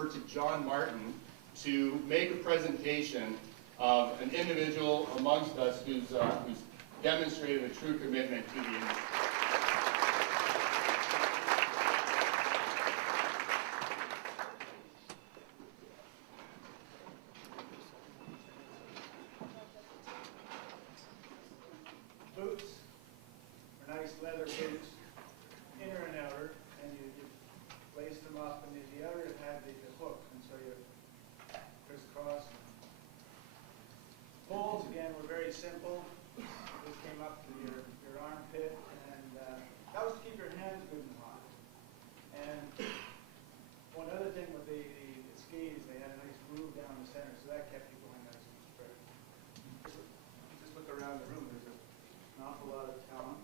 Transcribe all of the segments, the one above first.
over to John Martin to make a presentation of an individual amongst us who's demonstrated a true commitment to the industry. Boots are nice leather boots, inner and outer, and you lace them up, and the outer had the hook, and so you crisscross. Poles, again, were very simple. This came up to your armpit, and that was to keep your hands good and hot. And one other thing with the skis, they had a nice groove down the center, so that kept you going nice and straight. Just look around the room, there's an awful lot of talent.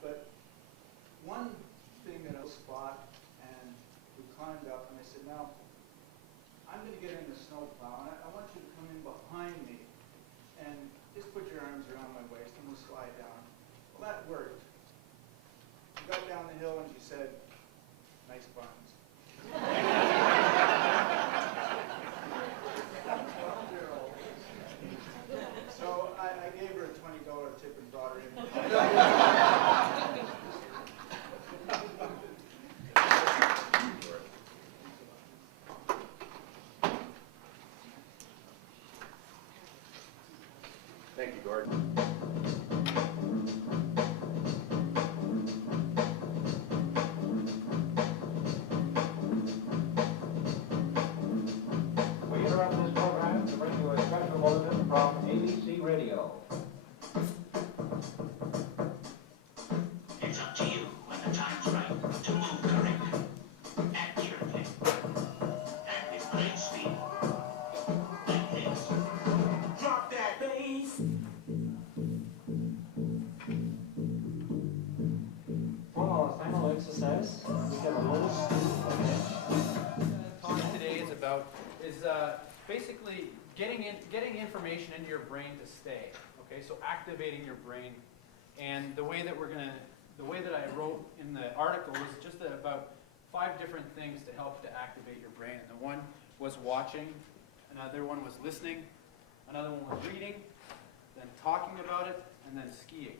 But one thing that I'll spot, and we climbed up, and I said, now, I'm going to get in the snowplow, and I want you to come in behind me and just put your arms around my waist, and we'll slide down. Well, that worked. She got down the hill, and she said, nice buns. So I gave her a $20 tip and brought her in. Thank you, Gordon. We interrupt this program to bring you a special bulletin from ABC Radio. It's up to you when the time's right to move correctly, accurately, and with great speed. Like this. Drop that bass. Well, final exercise. We have a little Talk today is about basically getting information into your brain to stay. Okay, so activating your brain, and the way that I wrote in the article was just about 5 different things to help to activate your brain. And the one was watching, another one was listening, another one was reading, then talking about it, and then skiing.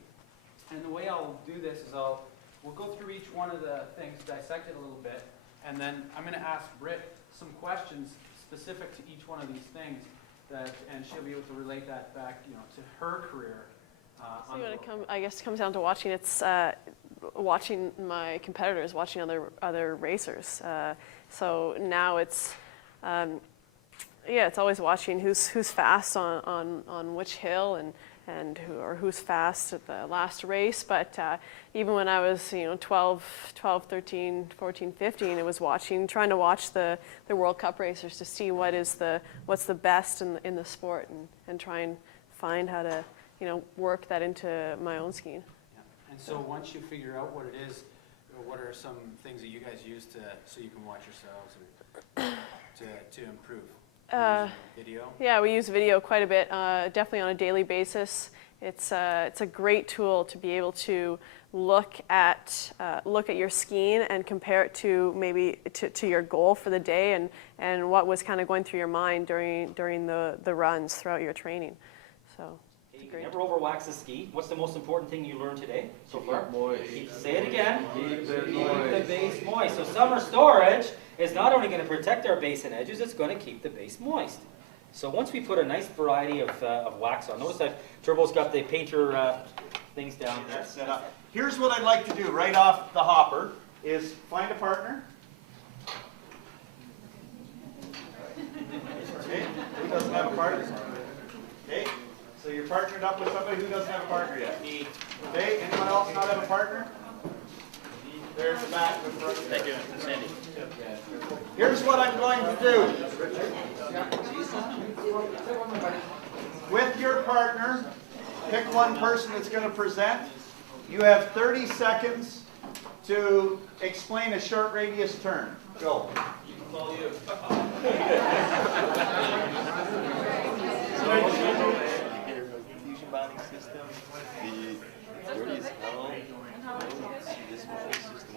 And the way I'll do this is we'll go through each one of the things, dissect it a little bit, and then I'm going to ask Britt some questions specific to each one of these things, and she'll be able to relate that back, to her career. So when I guess it comes down to watching. It's watching my competitors, watching other racers. So now it's it's always watching who's fast on which hill and who's fast at the last race. But even when I was 12, 13, 14, 15, it was trying to watch the World Cup racers to see what's the best in the sport, and try and find how to work that into my own skiing. Yeah. And so once you figure out what it is, what are some things that you guys use so you can watch yourselves or to improve? Video? Yeah, we use video quite a bit, definitely on a daily basis. It's a great tool to be able to look at your skiing and compare it to maybe to your goal for the day, and what was kind of going through your mind during the runs throughout your training. So. Never overwax the ski. What's the most important thing you learned today so far? Say it again. Keep the base moist. So summer storage is not only going to protect our base and edges, it's going to keep the base moist. So once we put a nice variety of wax on, notice that Turbo's got the painter things down there set up. Here's what I'd like to do right off the hopper is find a partner. Okay, who doesn't have a partner? Okay. So you're partnered up with somebody who doesn't have a partner yet. Okay, anyone else not have a partner? There's the back with front. Thank you, Sandy. Here's what I'm going to do. With your partner, pick one person that's going to present. You have 30 seconds to explain a short radius turn. Go. It's all you. Bonding system, the dirty as hell. See this one system with the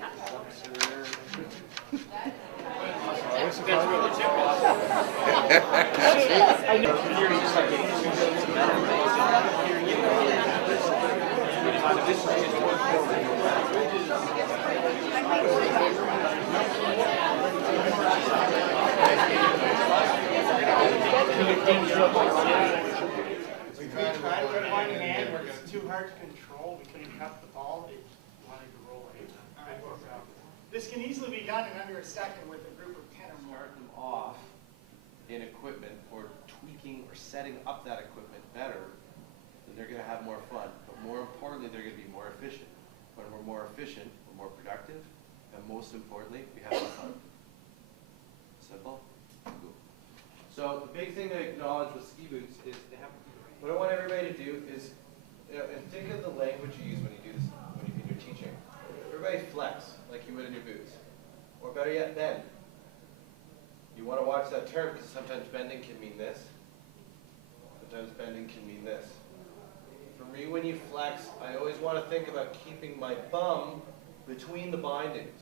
dumpster. We tried with one hand, where it's too hard to control, we couldn't cut the ball, they wanted to roll it. This can easily be done in under a second with a group of 10 or more. Start them off in equipment or tweaking or setting up that equipment better, then they're going to have more fun. But more importantly, they're going to be more efficient. When we're more efficient, we're more productive, and most importantly, we have more fun. Simple? Cool. So the big thing to acknowledge with ski boots is they have, what I want everybody to do is, and think of the language you use when you do this, when you're teaching. Everybody flex like you would in your boots. Or better yet, bend. You want to watch that term because sometimes bending can mean this. Sometimes bending can mean this. For me, when you flex, I always want to think about keeping my bum between the bindings.